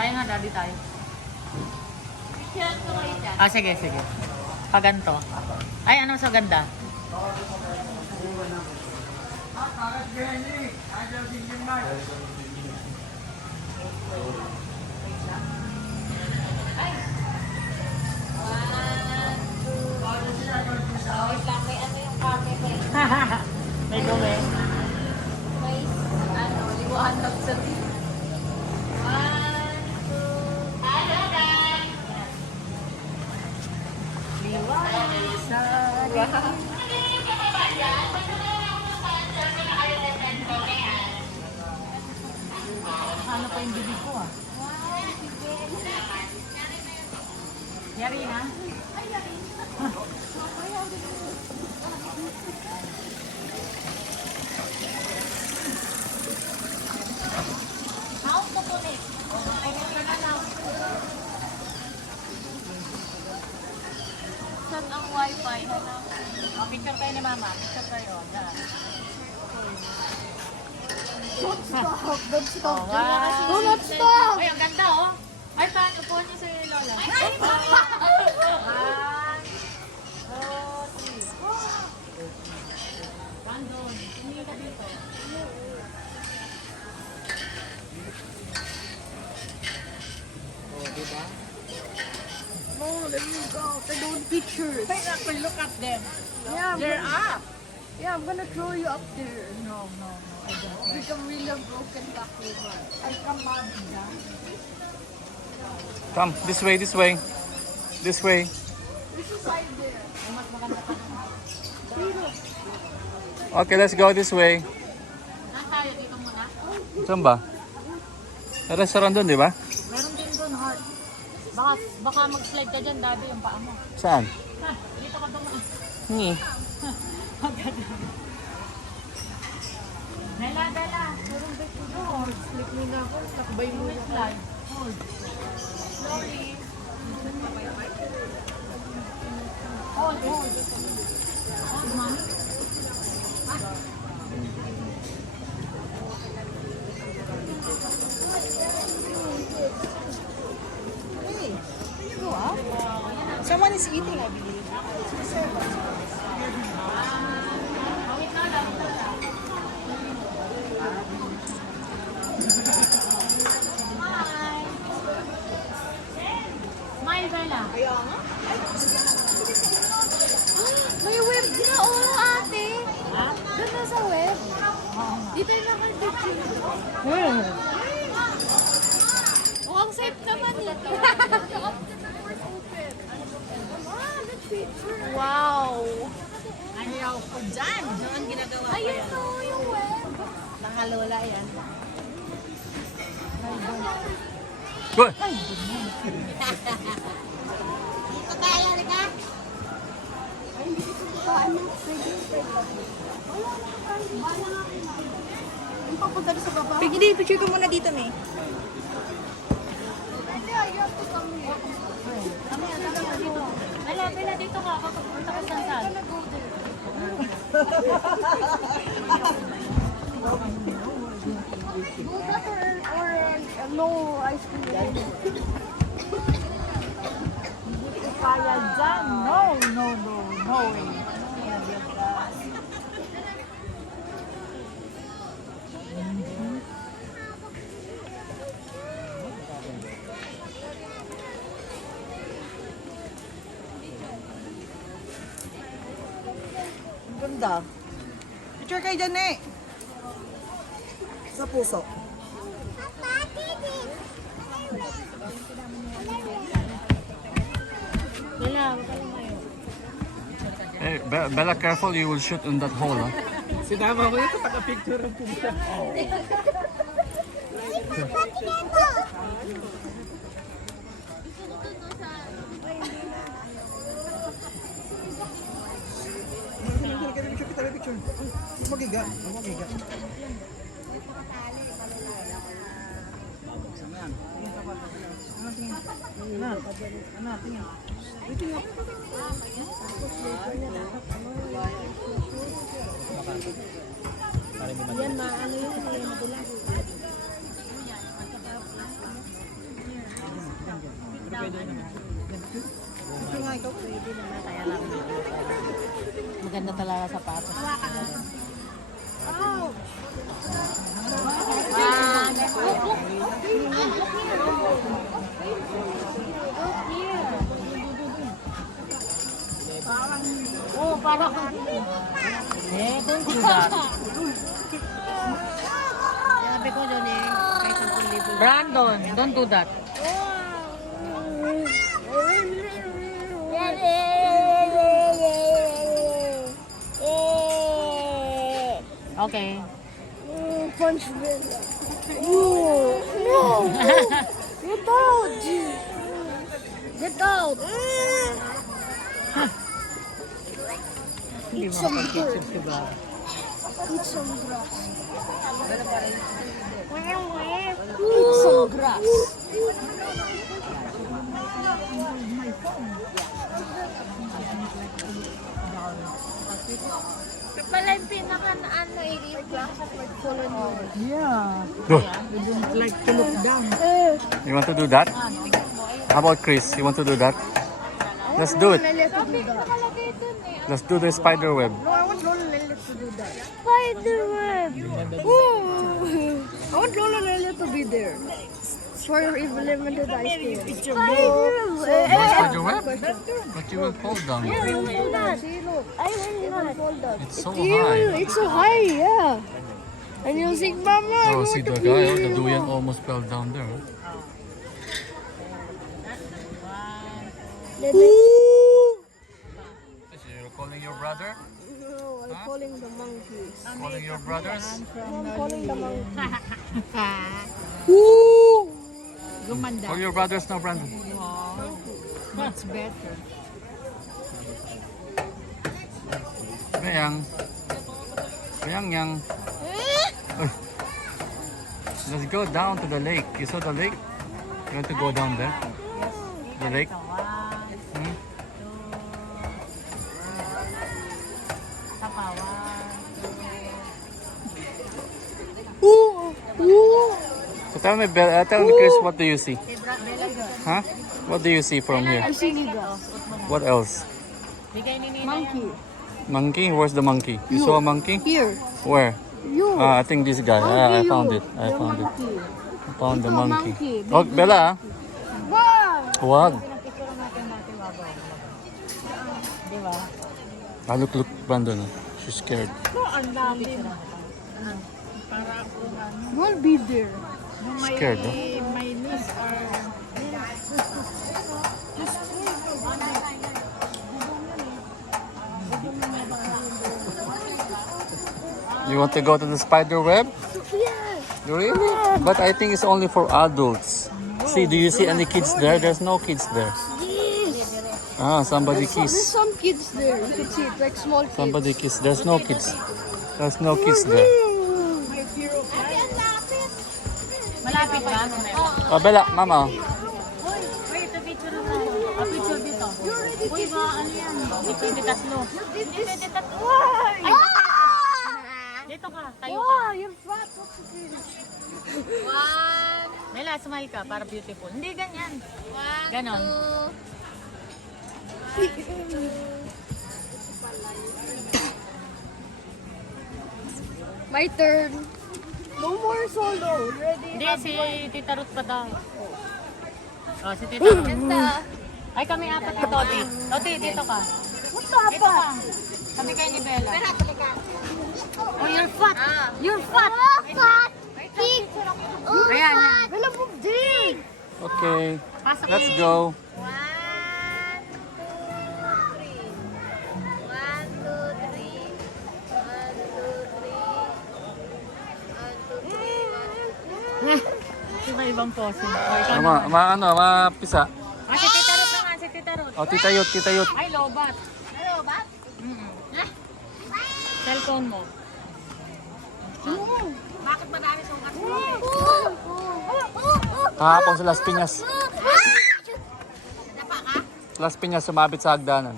Kaya nga, daddy tayo. Picture ko kayo dyan. Ah, sige, sige. Paganto. Ay, ano sa ganda? Ay! One, two. Wait lang, may ano yung kami may. May gawin. May, ano, libuhan lang sa TV. One, two. Ano guys? Liwanag sa ano pa yung bibig ko ah? Yari na? Hawak ko po ulit. Ay, picture na lang. Saan ang wifi? Hanap. Oh, picture tayo ni mama. Picture tayo. Yan. Don't stop! Don't stop! Oh, wow. Do not stop! Ay, ang ganda oh. Ay, paano? Upuan niyo si Lola. Ay, One, two, three. Randon, tumingin ka dito. Oh, diba? No, let me go. I don't pictures. Wait, look at them. Yeah, They're up. yeah, I'm gonna throw you up there. No, no, no. I don't. Become really a broken back woman. I come on. Come, this way, this way. This way. This is right there. Ay, mas maganda pa naman. Okay, let's go this way. Saan tayo? Dito muna? Saan ba? May restaurant doon, di ba? Meron din doon, Heart. Baka mag-slide ka dyan, daddy, yung paa mo. Saan? Ha, dito ka dumaan. Dala, dala. Meron ba ito doon? Slip me na ako. Takbay mo na. Slide. Hold. Slowly. Hold, hold. Hold, mommy. Someone is eating, I believe. Smile, Bella. Kaya nga. May web na, oo ate. Ha? Doon na sa web. Dito yung nakal-picture. Oh, ang safe naman ito. Wow! Ayaw ko dyan. Saan ginagawa ko Ayun yan? o, yung web. Nakalola yan. Good. Dito tayo, Rika. Ay, hindi ko paano. Pwede. Yung papunta sa baba. Picture ko muna dito, May. Hindi, ayaw ko kami. Bella, Bella, dito ka. Papunta ka saan saan. Bugat or no ice cream. Kaya dyan. No, no, no, no way. Ganda. Picture kayo dyan eh. Sa puso. Bella, wag ka lang ngayon. Hey, Bella, careful, you will shoot in that hole, huh? Sinama ko yung pagka-picture ang puso. Picture. Magiga. Magiga. Yan, maano yun, madulas. Ito nga ikaw. Kaya lang. Maganda talaga sapatos. Oh, parang don't do that. Sabi ko doon eh, kahit 10,000. Brandon, don't do that. Okay. Punch Bella. No! Get out! Get out! Hindi mo kapag-picture si Brad. Eat some grass. Eat some grass. Ito pala yung pinaka-ano i-grass sa portfolio niyo. Yeah. Go. You don't like to look down. You want to do that? How about Chris? You want to do that? Let's do it. Let's do the spider web. No, I want Lola Lele to do that. Spiderweb! I want Lola Lele to be there. For your limited ice cream. Spider web? But you will fall down. See, look. I will not fall down. It's so high. It's so high, yeah. And you'll sing, Mama. Oh, see the guy, the Duyan almost fell down there. You're calling your brother? No, I'm calling the monkeys. Calling your brothers? I'm calling the monkeys. Gumanda. Call your brothers now, Brandon. That's better. Yang. Yang. Let's go down to the lake. You saw the lake? You want to go down there? The lake? Hmm? So tell me, Chris, what do you see? Huh? What do you see from here? I see grass. What else? Bigay ni Nina Monkey. Monkey? Where's the monkey? You saw a monkey? Here. Where? You. I think this guy. I found it. I found it. I found the monkey. Oh, Bella. Wow. Wag. Di ba? Ah, look, Brandon. She's scared. Ang dami. Won't be there. Scared, huh? My knees are... You want to go to the spider web? Yes. Really? But I think it's only for adults. See, do you see any kids there? There's no kids there. Yes. Ah, somebody There's kiss. some kids there. You can see it, like small kids. Somebody kiss. There's no kids. There's no kids there. Malapit ba? Oh, Bella, Mama. Uy, ito picture mo. Picture dito. Uy, ba, ano yan? Hindi pwede tatlo. Hindi pwede tatlo. Ay! Dito ka, tayo ka. Wow, you're fat. Mela, smile ka para beautiful. Hindi ganyan. Ganon. My turn. No more solo. Ready? Hindi, si Tita Ruth pa daw. Oh, si Tita Ruth. Ay, kami apat ni Toti. Toti, dito ka. Dito ka. Kami kayo ni Bella. Oh, you're fat. You're fat. Fat. Big. Ayan, yan. Bella, move there. Okay, Pasok let's na. go. 1, 2, 3. 1, 2, 3. 1, 2, 3. 1, 2, 3. Iba ibang pose. Oh, ikaw Mapisa. Ah, si Tita Ruth naman, si Tita Ruth. Oh, titayot. Ay, lobat. Lobat? Cellphone mo. Bakit madami sukat mo? Kahapon sa Las Piñas. Las Piñas, sumabit sa hagdanan.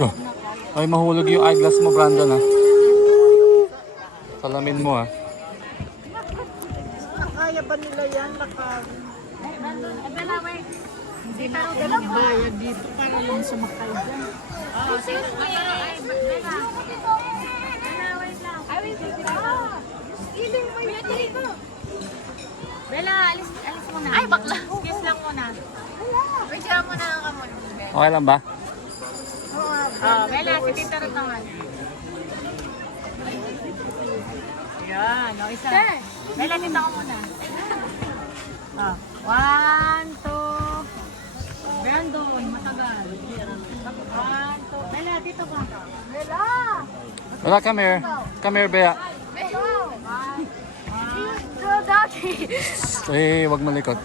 Oh. Ay, mahulog yung eyeglass mo, Brandon, ha? Salamin mo, ha? kaya ba nila yan? Bella, wait. Hindi pa rin Kailan bayad dito para lang sumakay dyan? Oo, sige. Ay, Bella. Bella, wait lang. Bella, alis muna. Ay, bakla. Kiss lang muna. Picture muna ang kamon. Okay lang ba? Bella, si Tita Ruth naman. Yan, o isa. Bella, dito ka muna. One, two. Brandon, matagal. One, two. Bella, dito ka. Bella, come here. Come here, Bea. Eh, wag malikot.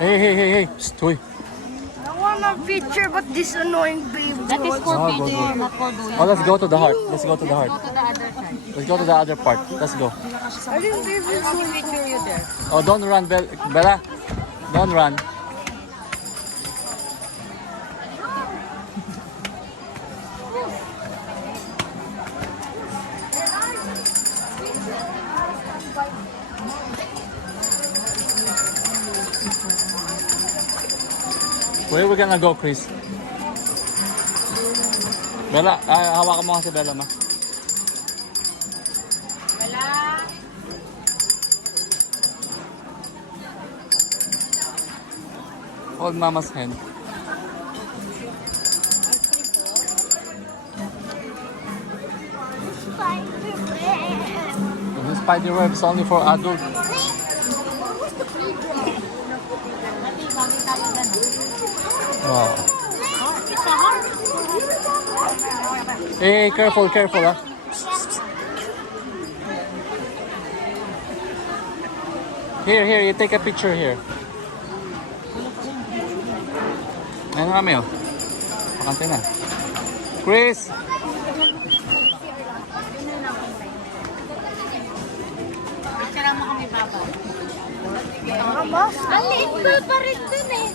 Hey. Psst, hoy. I want a picture, but this annoying baby. That is for Oh, go, video, go. not for doing. Oh, let's go to the heart. Let's go to the heart. Go to the other side. Let's go to the other part. Let's go. I didn't even I can picture you there. Oh, don't run, Bella. Don't run. Where we gonna go, Chris? Bella, hawakan mo nga si Bella, ma. Bella. Hold mama's hand. The spider web is only for adults. Mati, kami tayo dyan. Wow. Oh, it's a heart. Hey, careful, ah. Here, you take a picture here. Ano kami, oh? Pakante na. Chris! Picture mo kami, Papa. Ang liit pa rin dun eh.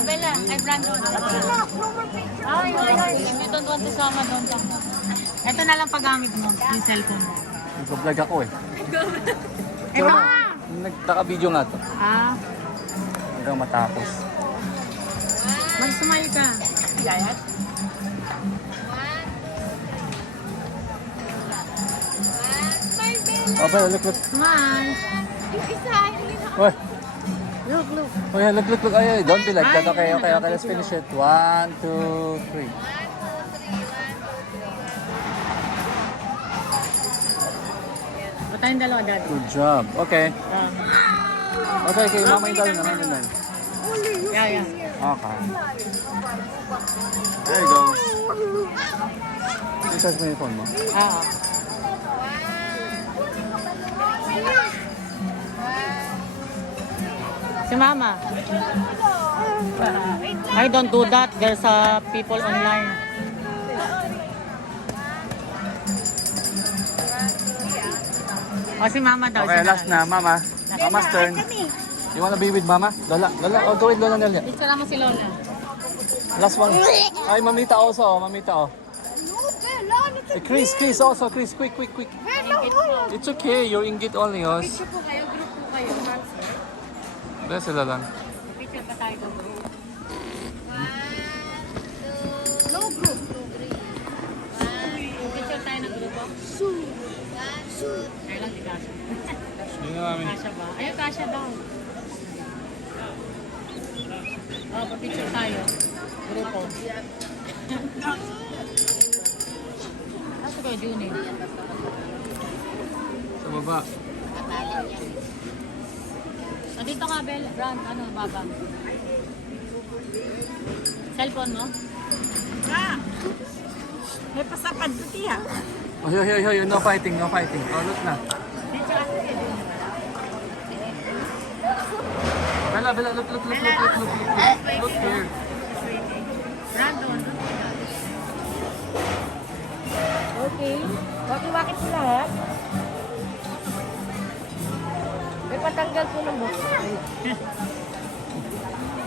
Bella, ay Brandon. Ay, you don't want to sama doon. Ito na lang paggamit mo, yung cellphone mo. Nag-vlog ako eh. Ito. Nagtaka-video nga to. Hanggang matapos. Mag-smile ka. Yayat? Oh, Bella, look. Smile. Oy. Look. Oh, yeah, look. Ay, don't be like that. Okay. Let's finish it. 1, 2, 3. Ba't tayong dalawa, Daddy? Good job. Okay. Okay, mama yung dali na. Yeah. Okay. There you go. Isa mo yung phone mo. Oo. Si Mama. I don't do that. There's people online. O si Mama daw. Okay, si last na, Mama. Mama's turn. You wanna be with Mama? Lola. Oh, go with Lola Nelia. Picture mo si Lola. Last one. Ay, Mamita also. Mamita, oh. Hey, Chris, also. Chris, quick. It's okay. You're inggit only, oh. Picture po kayo. Group po kayo. Dahil sila lang. Picture pa tayo. No group. Picture tayo ng grupo. Kaya lang di Kasha. Yun na namin. Kasha ba? Ayun, Kasha daw. Oh, pa-picture tayo. Grupo. Nasa ko, Juni? Sa baba. O, dito ka, Bel. Brand, baba. Cellphone mo? May pasapad ko tiya. Oh, yo. No fighting. Oh, look na. Picture ako si Juni. Bella, look. Look here. Brandon. Okay. Waki-wakit sila ha. May patanggal ko ng buhok.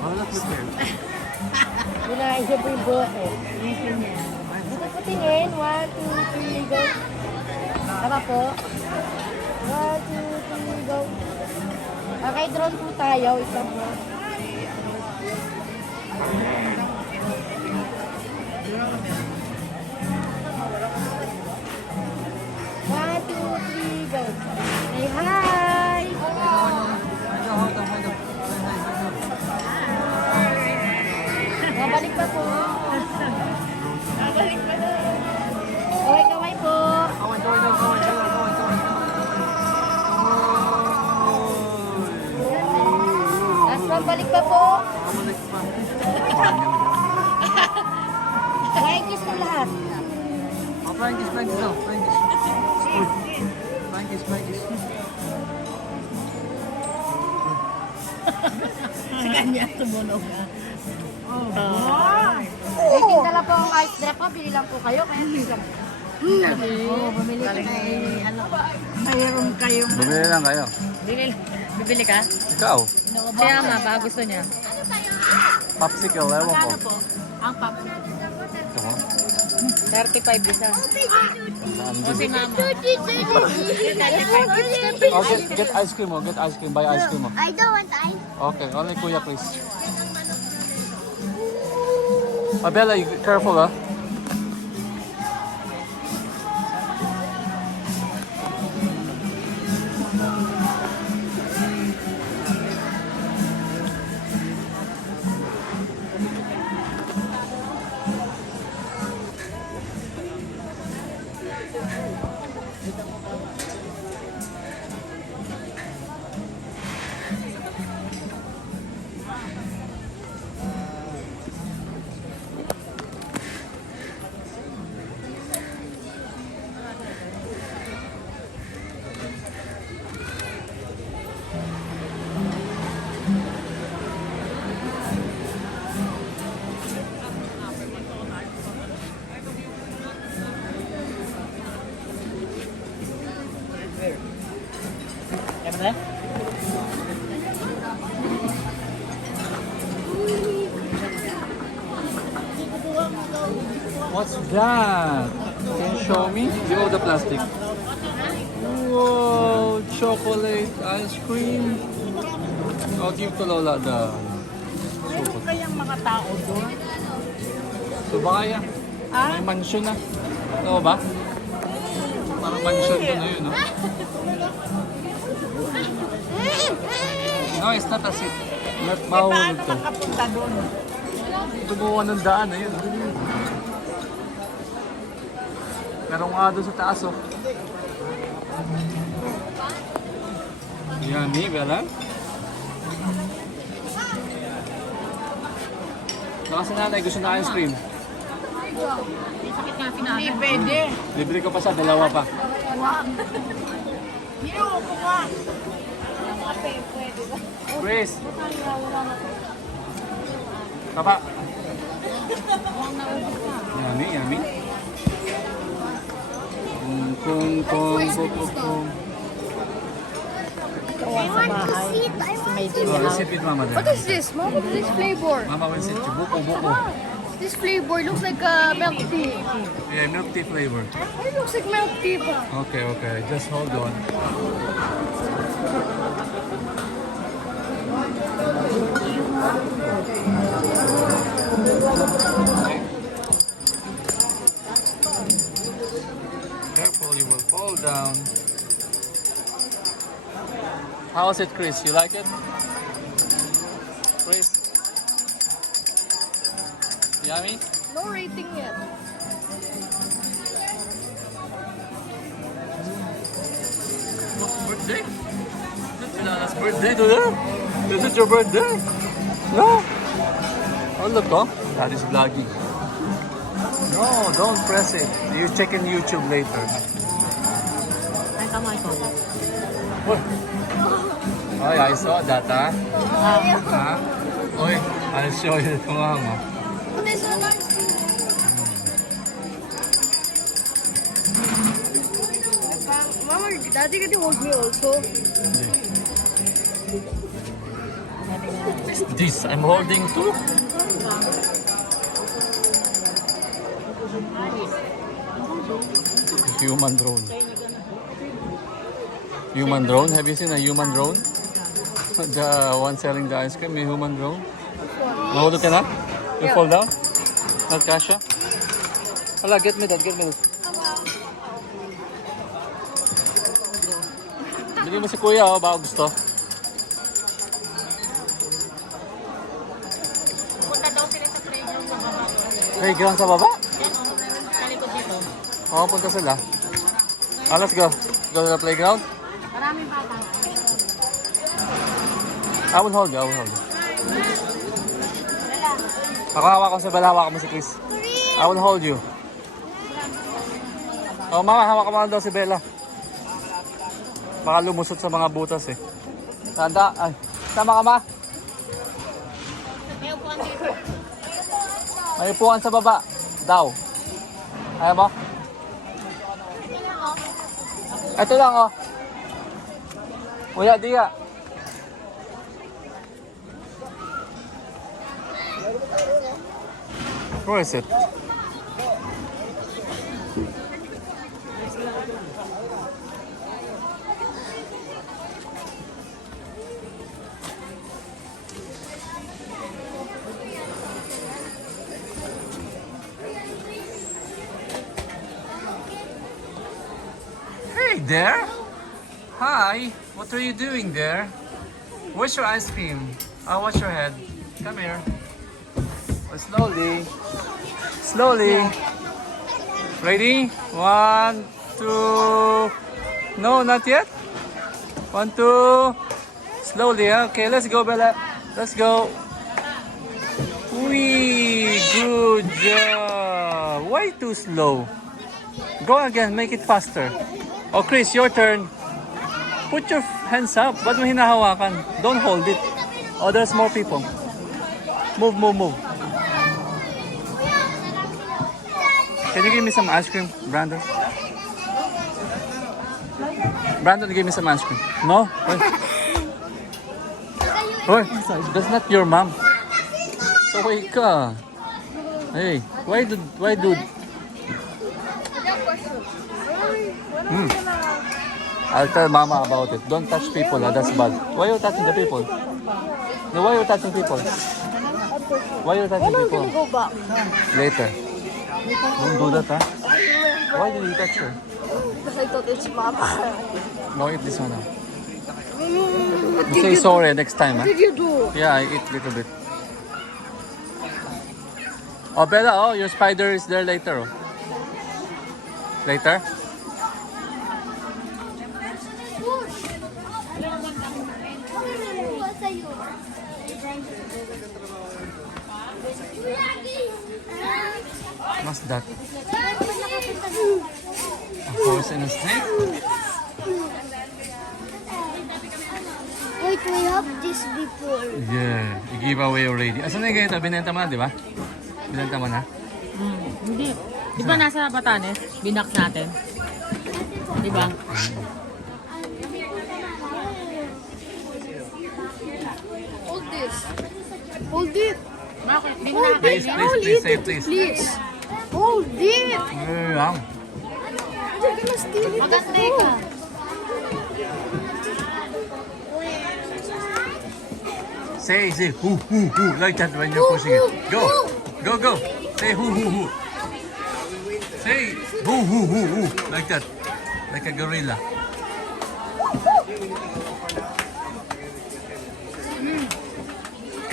Oh, look here. Binaisip po yung buhok eh. Dito po tingin. 1, 2, 3, go. Tama po. 1, 2, 3, go. Okay, drone po tayo. Isa po. One, two, three, go. Say hi! Babalik pa po. Babalik pa po. Kaway-kaway po. Last one, balik pa po. Flying kiss po lahat. Sa kanya, tumunog ka. Waiting dala po ang ice drop po. Bili lang po kayo. Kaya tingnan. Bumili ka Mayroon kayong Bumili lang kayo. Bibili ka? Ikaw. Si Ama, baka gusto niya. Popsicle, ewan ko. Ano po? Ang pop. Ito mo? 35 isa. O si Mama. Oh, get ice cream mo. Get ice cream. Buy ice cream mo. I don't want ice. Okay, only Kuya Chris. Bella, you careful ah. What's that? Can you show me? Remove the plastic. Whoa, chocolate ice cream. I'll give to Lola the Meron kayang mga tao doon? Subaya. May mansion na. Ano ba? Parang mansion ko na yun, no? No, it's not a seat. Not Eh, mahulog paano to. makapunta doon? Tumuha ng daan na yun. Meron nga doon sa taas, oh. Yummy, Bella. Baka si nanay gusto na ice cream. Hindi pwede. Libre ko pa sa dalawa pa. Niyoko ka. Chris! Papa! Yummy, yummy. Kung. Kawa sa bahay. May Oh, let's sit with Mama What there. is this? Mom, what is this flavor? Mama will sit. Buko. This flavor looks like milk tea. Yeah, milk tea flavor. It looks like milk tea. Okay. Just hold on. Careful, you will fall down. How is it, Chris? You like it? Chris? Yummy? No rating yet. Birthday? It's Lala's birthday today. This is your birthday? No. Oh, look, oh. That is vlogging. No, don't press it. You check in YouTube later. Ay, kamay ko. Oy, I saw that, ha? Ha? Oy, I'll show you the mama. But there's a nice Mama, Daddy can hold me also. This I'm holding too. Human drone. Human drone? Have you seen a human drone? The one selling the ice cream, a human drone? Mahulog ka na? You fall down? Not kasha? Hala, get me that, get me that. Bili mo si kuya, oh, baka gusto. Punta daw sila sa playground sa baba. Playground sa baba? Yan o, sa likod dito. Oo, punta sila. Let's go. Go to the playground. Maraming bata. I will hold you, I will hold you. Ako hawak ko sa Bella, hawak mo si Chris. I will hold you. Oh, mama, hawak mo daw si Bella. Baka lumusot sa mga butas eh. Tanda, ay. Tama ka ma? May upuan dito. May upuan sa baba. Daw. Ayaw mo? Ito lang oh. Kuya, di ka. Where is it? Hey there! Hi! What are you doing there? Where's your ice cream? Wash your head. Come here. Slowly. Slowly. Ready? 1, 2. No, not yet. 1, 2. Slowly. Okay, let's go, Bella. Let's go. Wee! Good job. Why too slow? Go again. Make it faster. Oh, Chris, your turn. Put your hands up. Ba't mo hinahawakan? Don't hold it. Oh, there's more people. Move, move, move. Can you give me some ice cream, Brandon? Brandon, give me some ice cream. No? Hoy, that's not your mom. So wake up. Hey, why do? I'll tell mama about it. Don't touch people, that's bad. Why are you touching the people? No, why are you touching people? Why are you touching people? Go back. Later. Don't do that, huh? Why did you touch her? Because I thought it's mama. No, eat this one now. You say sorry next time, huh? What did you do? Yeah, I eat a little bit. Oh, Bella, oh, your spider is there later. Oh. Later? What's that? A horse and a snake? Wait, we have this before. Yeah, you give away already. Asan na yung ganito? Binenta mo na, di ba? Binenta mo na? Hindi. Di ba nasa Batanes? Binak natin. Di ba? Hold this. Hold it. Bakit? Di mo Hold nakakain it. yan? Please, say please. Please. Hold it. Yeah. You're gonna steal it. Maganda ka. Say hoo, hoo, hoo, like that when you're pushing it. Go, go, go. Say hoo, hoo, hoo. Say hoo, hoo, hoo, hoo, like that. Like a gorilla.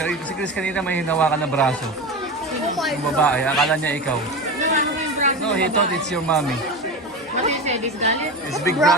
Si Chris kanina may hinawakan na braso. Yung babae, akala niya ikaw. Ano ko yung braso? No, he thought it's your mommy. What do you say? This galit? It's big braso.